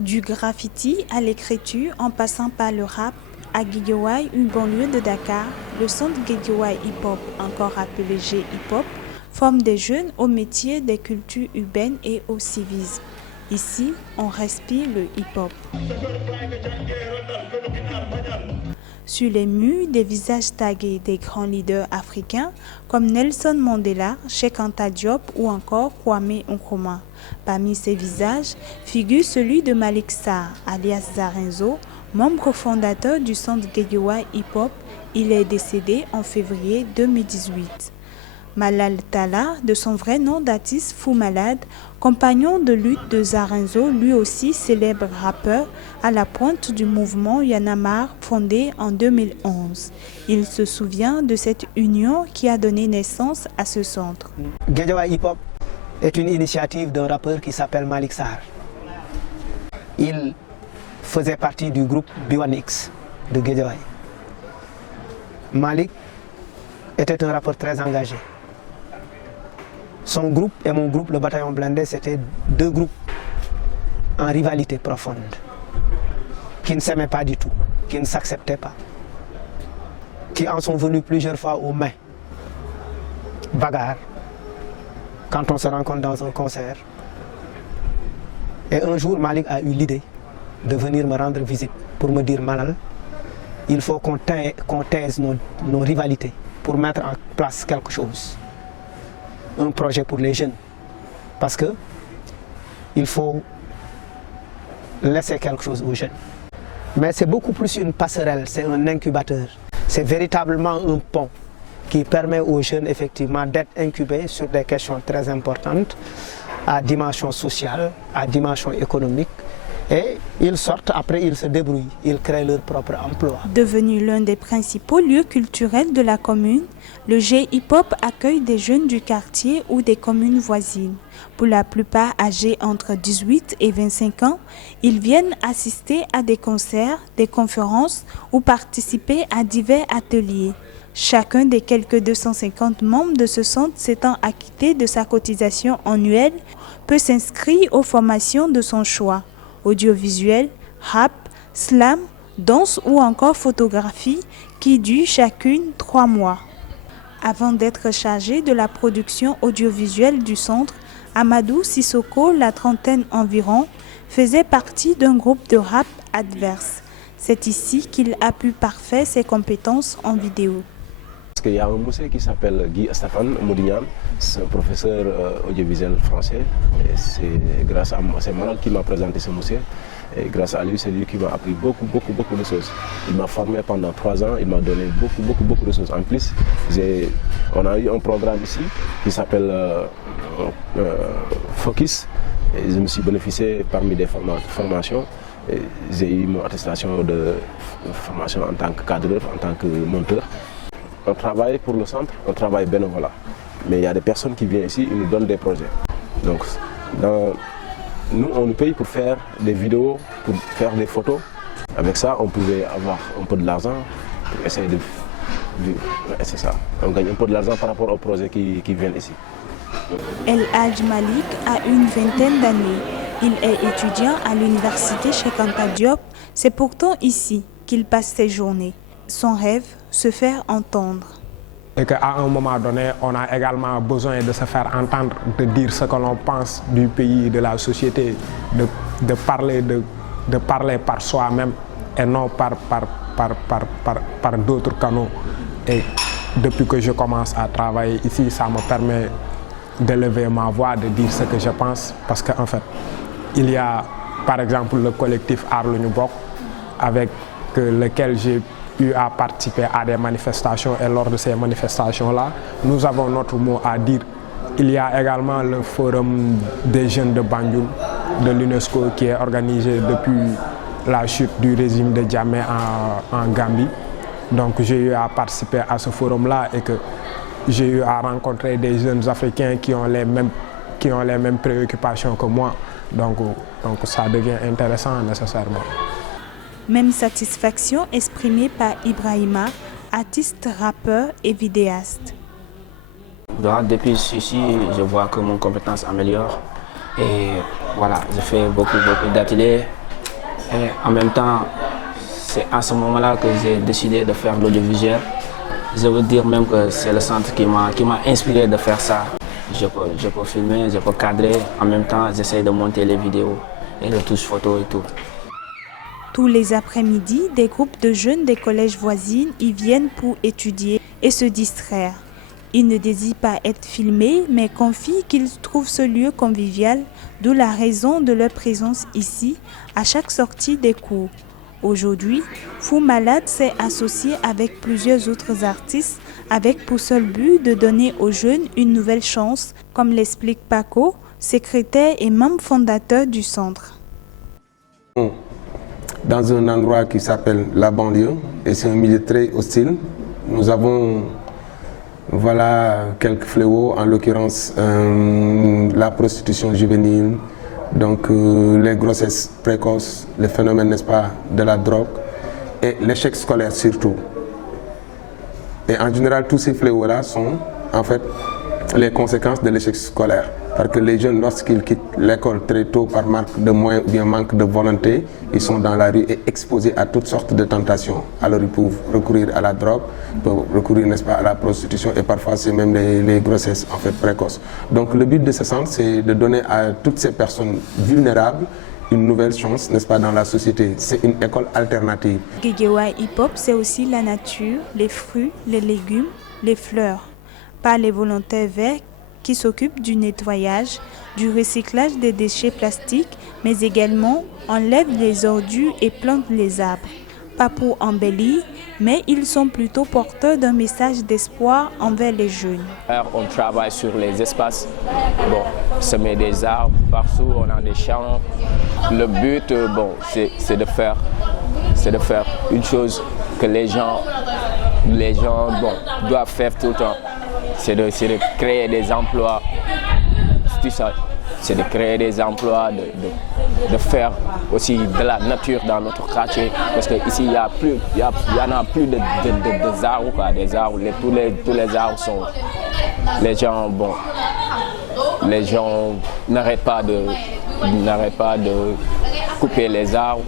Du graffiti à l'écriture en passant par le rap, à Guédiawaye, une banlieue de Dakar, le centre Guédiawaye Hip-Hop, encore appelé G-Hip-Hop, forme des jeunes au métier des cultures urbaines et au civisme. Ici, on respire le hip-hop. Sur les murs, des visages tagués des grands leaders africains comme Nelson Mandela, Cheikh Anta Diop ou encore Kwame Nkrumah. Parmi ces visages figure celui de Malick Sarr, alias Zarenzo, membre fondateur du centre Guédiawaye Hip-Hop. Il est décédé en février 2018. Malal Talla, de son vrai nom d'artiste Fou Malade, compagnon de lutte de Zarenzo, lui aussi célèbre rappeur à la pointe du mouvement Y en a marre fondé en 2011. Il se souvient de cette union qui a donné naissance à ce centre. Guédiawaye Hip Hop est une initiative d'un rappeur qui s'appelle Malick Sarr. Il faisait partie du groupe B1X de Guédiawaye. Malick était un rappeur très engagé. Son groupe et mon groupe, le Bataillon Blindé, c'était deux groupes en rivalité profonde, qui ne s'aimaient pas du tout, qui ne s'acceptaient pas, qui en sont venus plusieurs fois aux mains, bagarre, quand on se rencontre dans un concert. Et un jour, Malick a eu l'idée de venir me rendre visite pour me dire: Malal, il faut qu'on taise nos rivalités pour mettre en place quelque chose. Un projet pour les jeunes, parce que il faut laisser quelque chose aux jeunes. Mais c'est beaucoup plus une passerelle, c'est un incubateur. C'est véritablement un pont qui permet aux jeunes effectivement d'être incubés sur des questions très importantes à dimension sociale, à dimension économique. Et ils sortent, après ils se débrouillent, ils créent leur propre emploi. Devenu l'un des principaux lieux culturels de la commune, le G-Hip-Hop accueille des jeunes du quartier ou des communes voisines. Pour la plupart âgés entre 18 et 25 ans, ils viennent assister à des concerts, des conférences ou participer à divers ateliers. Chacun des quelques 250 membres de ce centre s'étant acquitté de sa cotisation annuelle peut s'inscrire aux formations de son choix. Audiovisuel, rap, slam, danse ou encore photographie qui dure chacune 3 mois. Avant d'être chargé de la production audiovisuelle du centre, Amadou Sissoko, la trentaine environ, faisait partie d'un groupe de rap adverse. C'est ici qu'il a pu parfaire ses compétences en vidéo. Parce qu'il y a un monsieur qui s'appelle Guy Stéphane Moudignan, c'est un professeur audiovisuel français. C'est grâce à moi, c'est Malal qui m'a présenté ce monsieur. Et grâce à lui, c'est lui qui m'a appris beaucoup de choses. Il m'a formé pendant 3 ans, il m'a donné beaucoup de choses. En plus, on a eu un programme ici qui s'appelle Focus. Et je me suis bénéficié parmi des formations. J'ai eu mon attestation de formation en tant que cadreur, en tant que monteur. On travaille pour le centre, on travaille bénévolat. Mais il y a des personnes qui viennent ici, ils nous donnent des projets. Donc, nous, on nous paye pour faire des vidéos, pour faire des photos. Avec ça, on pouvait avoir un peu de l'argent pour essayer de vivre. Et c'est ça. On gagne un peu de l'argent par rapport aux projets qui viennent ici. El Hadj Malick a une vingtaine d'années. Il est étudiant à l'université Cheikh Anta Diop. C'est pourtant ici qu'il passe ses journées. Son rêve, se faire entendre. Et qu'à un moment donné, on a également besoin de se faire entendre, de dire ce que l'on pense du pays, de la société, de parler par soi-même et non par d'autres canaux. Et depuis que je commence à travailler ici, ça me permet d'élever ma voix, de dire ce que je pense. Parce qu'en fait, il y a par exemple le collectif Aar Lu Ñu Bokk, avec lequel j'ai eu à participer à des manifestations, et lors de ces manifestations-là, nous avons notre mot à dire. Il y a également le forum des jeunes de Banjul, de l'UNESCO, qui est organisé depuis la chute du régime de Jammeh en Gambie. Donc j'ai eu à participer à ce forum-là et que j'ai eu à rencontrer des jeunes Africains qui ont les mêmes préoccupations que moi. Donc ça devient intéressant nécessairement. Même satisfaction exprimée par Ibrahima, artiste, rappeur et vidéaste. Depuis ici, je vois que mon compétence améliore et voilà, je fais beaucoup d'ateliers Et en même temps, c'est à ce moment-là que j'ai décidé de faire l'audiovisuel. Je veux dire même que c'est le centre qui m'a inspiré de faire ça. Je peux filmer, je peux cadrer. En même temps, j'essaie de monter les vidéos et les touches photos et tout. Tous les après-midi, des groupes de jeunes des collèges voisines y viennent pour étudier et se distraire. Ils ne désirent pas être filmés, mais confient qu'ils trouvent ce lieu convivial, d'où la raison de leur présence ici à chaque sortie des cours. Aujourd'hui, Fou Malade s'est associé avec plusieurs autres artistes avec pour seul but de donner aux jeunes une nouvelle chance, comme l'explique Paco, secrétaire et membre fondateur du centre. Dans un endroit qui s'appelle la banlieue, et c'est un milieu très hostile, nous avons quelques fléaux, en l'occurrence la prostitution juvénile, donc les grossesses précoces, les phénomènes, n'est-ce pas, de la drogue et l'échec scolaire surtout. Et en général, tous ces fléaux-là sont en fait les conséquences de l'échec scolaire. Parce que les jeunes, lorsqu'ils quittent l'école très tôt par manque de moyens ou bien manque de volonté, ils sont dans la rue et exposés à toutes sortes de tentations. Alors ils peuvent recourir à la drogue, ils peuvent recourir, n'est-ce pas, à la prostitution et parfois c'est même les grossesses en fait précoces. Donc le but de ce centre, c'est de donner à toutes ces personnes vulnérables une nouvelle chance, n'est-ce pas, dans la société. C'est une école alternative. Guéguéwa Hip Hop, c'est aussi la nature, les fruits, les légumes, les fleurs. Par les volontaires verts qui s'occupent du nettoyage, du recyclage des déchets plastiques, mais également enlèvent les ordures et plantent les arbres. Pas pour embellir, mais ils sont plutôt porteurs d'un message d'espoir envers les jeunes. On travaille sur les espaces, semer des arbres, partout on a des champs. Le but, c'est de faire une chose que les gens doivent faire tout le temps. C'est de créer des emplois, tout ça. C'est de créer des emplois, de faire aussi de la nature dans notre quartier. Parce qu'ici, il y en a plus de arbres, quoi. Des arbres, tous les arbres sont... Les gens n'arrêtent pas de couper les arbres.